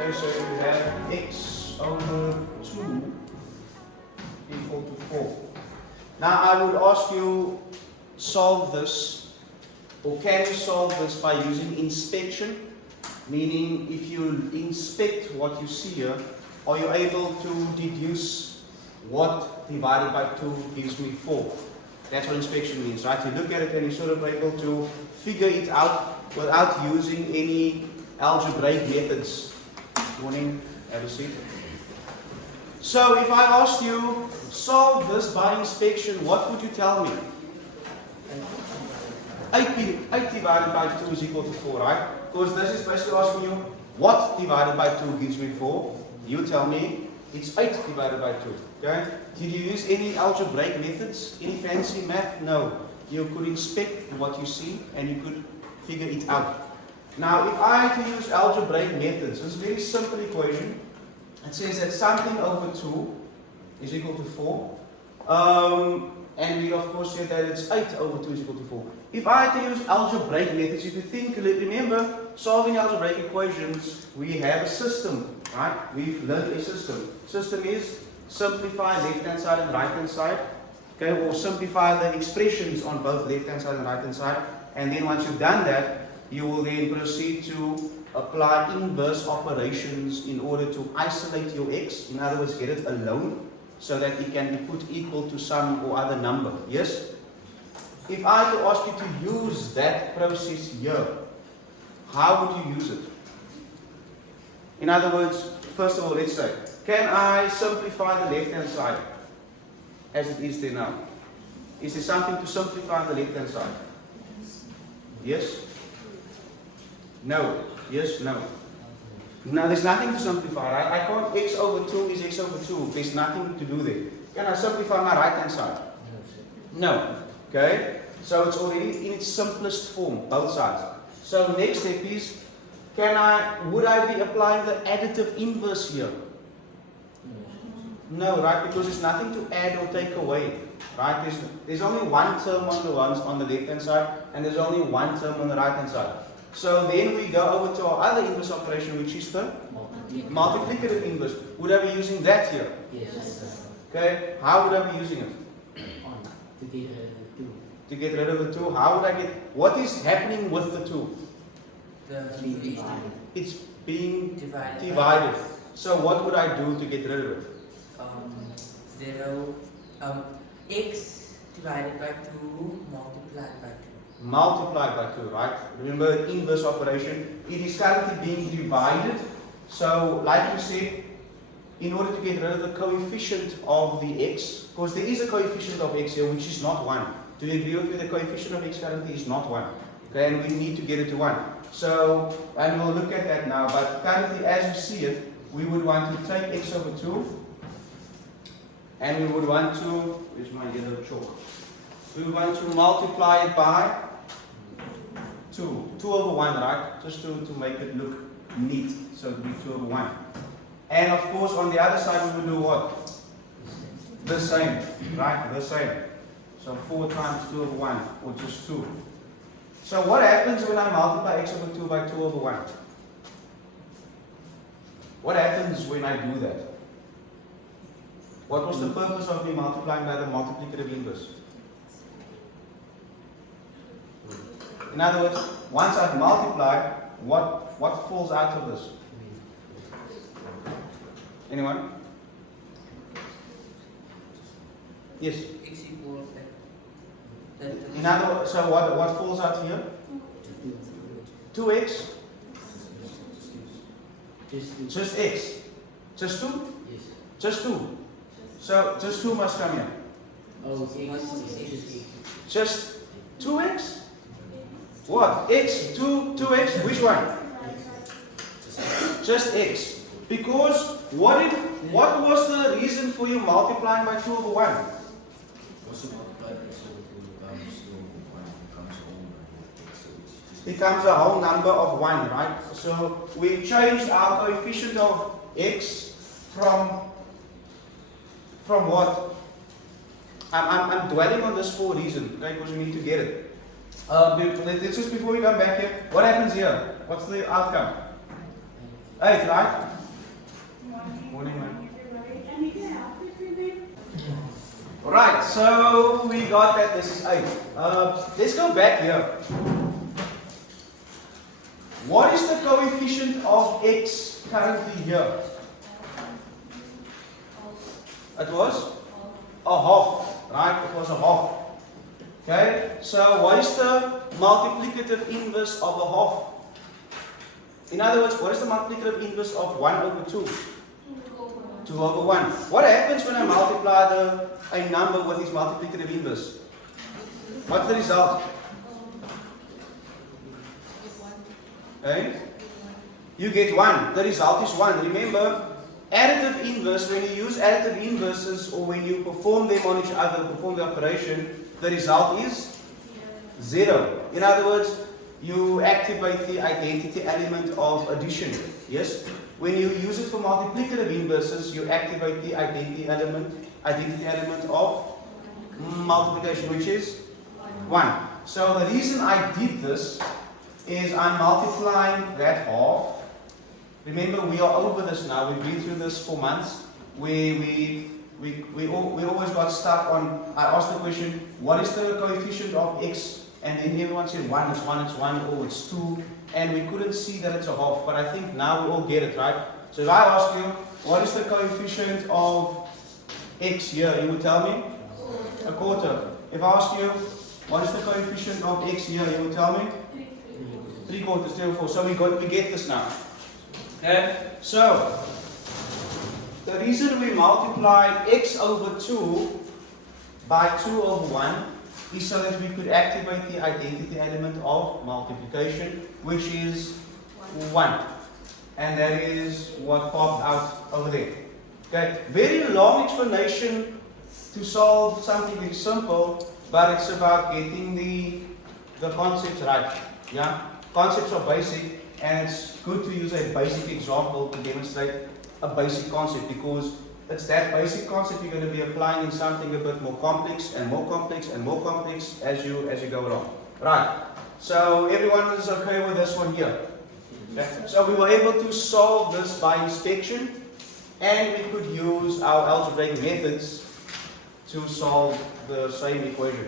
Okay, so you have x over 2 equal to 4. Now I would ask you, solve this, or can you solve this by using inspection? Meaning, if you inspect what you see here, are you able to deduce what divided by 2 gives me 4? That's what inspection means, right? You look at it and you're sort of able to figure it out without using any algebraic methods. Morning, have a seat. So if I asked you, solve this by inspection, what would you tell me? 8 divided by 2 is equal to 4, right? Because this is basically asking you, what divided by 2 gives me 4? You tell me, it's 8 divided by 2. Okay? Did you use any algebraic methods? Any fancy math? No. You could inspect what you see and you could figure it out. Now, if I had to use algebraic methods, it's a very simple equation. It says that something over 2 is equal to 4. And we of course said that it's 8 over 2 is equal to 4. If I had to use algebraic methods, if you think, remember, solving algebraic equations, we have a system, right? We've learned a system. System is simplify left-hand side and right-hand side. Okay, or simplify the expressions on both left-hand side and right-hand side. And then once you've done that, you will then proceed to apply inverse operations in order to isolate your x. In other words, get it alone so that it can be put equal to some or other number. Yes? If I were to ask you to use that process here, how would you use it? In other words, first of all, let's say, can I simplify the left-hand side as it is there now? Is there something to simplify on the left-hand side? Yes? No. Yes? No. Now, there's nothing to simplify, right? I can't, x over 2 is x over 2. There's nothing to do there. Can I simplify my right-hand side? No. Okay? So it's already in its simplest form, both sides. So next step is, would I be applying the additive inverse here? No, right? Because there's nothing to add or take away. Right? There's only one term on the left-hand side, and there's only one term on the right-hand side. So then we go over to our other inverse operation, which is the multiplicative inverse. Would I be using that here? Yes. Okay, how would I be using it? To get rid of the 2. How would I get, what is happening with the 2? It's being divided. So what would I do to get rid of it? 0, x divided by 2 multiplied by 2. Multiplied by 2, right? Remember, inverse operation. It is currently being divided. So, like you said, in order to get rid of the coefficient of the x, because there is a coefficient of x here which is not 1. Do you agree with me? The coefficient of x currently is not 1. Okay, and we need to get it to 1. So, and we'll look at that now, but currently as we see it, we would want to take x over 2, and we would want to, where's my yellow chalk? We would want to multiply it by 2. 2 over 1, right? Just to make it look neat. So it would be 2 over 1. And of course, on the other side, we would do what? The same, right? The same. So 4 times 2 over 1, or just 2. So what happens when I multiply x over 2 by 2 over 1? What happens when I do that? What was the purpose of me multiplying by the multiplicative inverse? In other words, once I've multiplied, what falls out of this? Anyone? Yes? X equals that. In other words, so what falls out here? 2x? Just x? Just 2? Yes. Just 2. So just 2 must come here. Oh, x. Just 2x? What? X? 2x? Which one? Just x. Because what was the reason for you multiplying by 2 over 1? Becomes a whole number of 1, right? So we changed our coefficient of x from what? I'm dwelling on this for a reason, okay? Because we need to get it. Let's just, before we come back here, what happens here? What's the outcome? 8, right? Morning, man. Alright, so we got that this is 8. Let's go back here. What is the coefficient of x currently here? It was a half, right? It was a half. Okay, so what is the multiplicative inverse of a half? In other words, what is the multiplicative inverse of 1 over 2? 2 over 1. What happens when I multiply a number with its multiplicative inverse? What's the result? Okay? You get 1. The result is 1. Remember, additive inverse, when you use additive inverses or when you perform them on each other, perform the operation, the result is 0. In other words, you activate the identity element of addition. Yes? When you use it for multiplicative inverses, you activate the identity element of multiplication, which is 1. So the reason I did this is I'm multiplying that half. Remember, we are over this now. We've been through this for months. We always got stuck on, I asked the question, what is the coefficient of x? And then everyone said 1, it's 1, it's 1, or it's 2. And we couldn't see that it's a half. But I think now we all get it, right? So if I ask you, what is the coefficient of x here? You would tell me? A quarter. If I ask you, what is the coefficient of x here? You would tell me? 3/4, 3 over 4. So we get this now. Okay? So, the reason we multiplied x over 2 by 2 over 1 is so that we could activate the identity element of multiplication, which is 1. And that is what popped out over there. Okay? Very long explanation to solve something very simple, but it's about getting the concepts right. Yeah? Concepts are basic, and it's good to use a basic example to demonstrate a basic concept, because it's that basic concept you're going to be applying in something a bit more complex and more complex and more complex as you go along. Right. So everyone is okay with this one here. Okay. So we were able to solve this by inspection, and we could use our algebraic methods to solve the same equation.